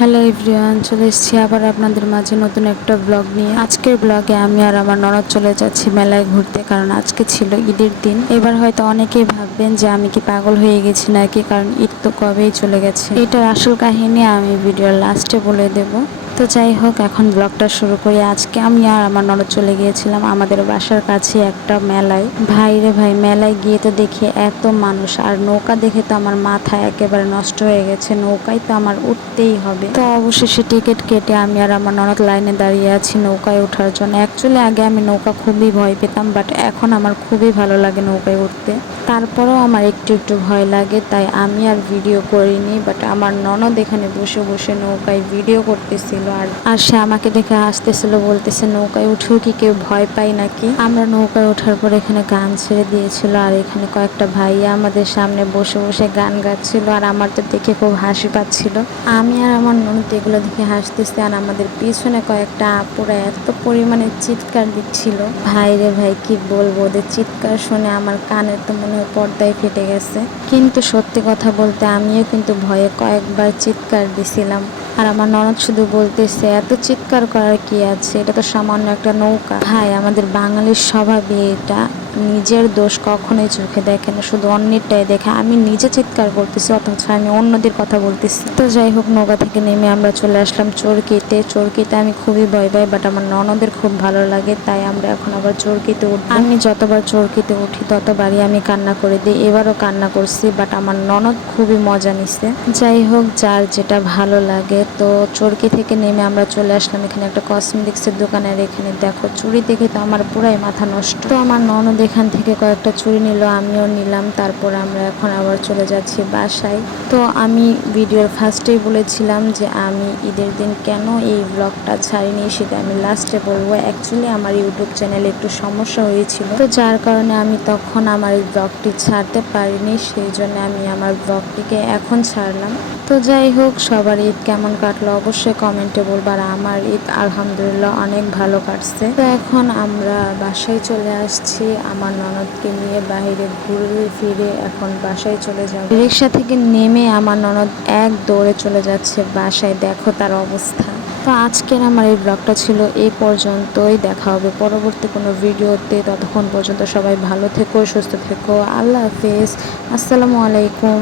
Hello everyone, চলে এসেছি আবার আপনাদের মাঝে নতুন একটা ব্লগ নিয়ে। আজকের ব্লগে আমি আর আমার ননদ চলে যাচ্ছি মেলায় ঘুরতে, কারণ আজকে ছিল ঈদের দিন। এবার হয়তো অনেকেই ভাববেন যে আমি কি পাগল হয়ে গেছি নাকি, কারণ ঈদ তো কবেই চলে গেছে। এটার আসল কাহিনী আমি ভিডিওর লাস্টে বলে দেব। তো যাই হোক, এখন ব্লগটা শুরু করি। আজকে আমি আর আমার ননদ চলে গিয়েছিলাম আমাদের বাসার কাছে একটা মেলায়। ভাই রে ভাই, মেলায় গিয়ে তো দেখি এত মানুষ, আর নৌকা দেখে তো আমার মাথা একেবারে নষ্ট হয়ে গেছে। নৌকায় তো আমার উঠতেই হবে। তো অবশেষে টিকিট কেটে আমি আর আমার ননদ লাইনে দাঁড়িয়ে আছি নৌকায় ওঠার জন্য। অ্যাকচুয়ালি আগে আমি নৌকা খুবই ভয় পেতাম, বাট এখন আমার খুবই ভালো লাগে নৌকায় উঠতে। তারপরেও আমার একটু একটু ভয় লাগে, তাই আমি আর ভিডিও করিনি। বাট আমার ননদ এখানে বসে বসে নৌকায় ভিডিও করতেছিল, আর সে আমাকে দেখে হাসতেছিল, বলতেছে নৌকায় উঠেও কি কেউ ভয় পায় নাকি। আমরা নৌকায় ওঠার পর এখানে গান ছেড়ে দিয়েছিল, আর এখানে কয়েকটা ভাইয়া আমাদের সামনে বসে বসে গান গাচ্ছিল, আর আমার তো দেখে খুব হাসি পাচ্ছিল। আমি আর আমার ননদ এগুলো দেখে হাসতেছে, আর আমাদের পিছনে কয়েকটা আপুরা এত পরিমাণে চিৎকার দিচ্ছিল। ভাই রে ভাই, কি বলবো, ওদের চিৎকার শুনে আমার কানের তো মনে হয় পর্দায় ফেটে গেছে। কিন্তু সত্যি কথা বলতে আমিও কিন্তু ভয়ে কয়েকবার চিৎকার দিছিলাম। আর আমার ননদ শুধু বলতেছে এত চিৎকার করার কি আছে, এটা তো সামান্য একটা নৌকা। ভাই, আমাদের বাঙালির স্বভাবে এটা, নিজের দোষ কখনোই চোখে দেখে না, শুধু অন্যেরটাই দেখে। আমি নিজে চিৎকার করতেছি অথচ আমি অন্যদের কথা বলতেছি। তো যাই হোক, নৌকা থেকে নেমে আমরা চলে আসলাম চরকিতে। চরকিতে আমি খুবই ভয় পাই, বাট আমার ননদের খুব ভালো লাগে, তাই আমরা এখন আবার চরকিতে উঠবো। আমি যতবার চরকিতে উঠি ততবারই আমি কান্না করে দিই। এবারও কান্না করছি, বাট আমার ননদ খুবই মজা নিছে। যাই হোক, যার যেটা ভালো লাগে। তো চরকি থেকে নেমে আমরা চলে আসলাম এখানে একটা কসমেটিক্সের দোকানের। এখানে দেখো, চুড়ি দেখে তো আমার পুরাই মাথা নষ্ট। তো আমার ননদ এখান থেকে কয়েকটা চুড়ি নিল, আমিও নিলাম। তারপর আমরা এখন আবার চলে যাচ্ছি বাসায়। তো আমি ভিডিওর ফার্স্টেই বলেছিলাম যে আমি ঈদের দিন কেন এই ব্লগটা ছাড়িনি, সেটা আমি লাস্টে বলবো। অ্যাকচুয়ালি আমার ইউটিউব চ্যানেলে একটু সমস্যা হয়েছিল, তো যার কারণে আমি তখন আমার এই ব্লগটি ছাড়তে পারিনি, সেই জন্য আমি আমার ব্লগটিকে এখন ছাড়লাম। তো যাই হোক, সবার ঈদ কেমন কাটলো অবশ্যই কমেন্টে বলবো। আর আমার ঈদ আলহামদুলিল্লাহ অনেক ভালো কাটছে। তো এখন আমরা বাসায় চলে আসছি, আমার ননদকে নিয়ে বাইরে ঘুরে ফিরে এখন বাসায় চলে যাব। রিক্সা থেকে নেমে আমার ননদ এক দৌড়ে চলে যাচ্ছে বাসায়, দেখো তার অবস্থা। তো আজকের আমার এই ব্লগটা ছিল এই পর্যন্তই। দেখা হবে পরবর্তী কোনো ভিডিওতে। ততক্ষণ পর্যন্ত সবাই ভালো থেকো, সুস্থ থেকো। আল্লাহ হাফেজ, আসসালামু আলাইকুম।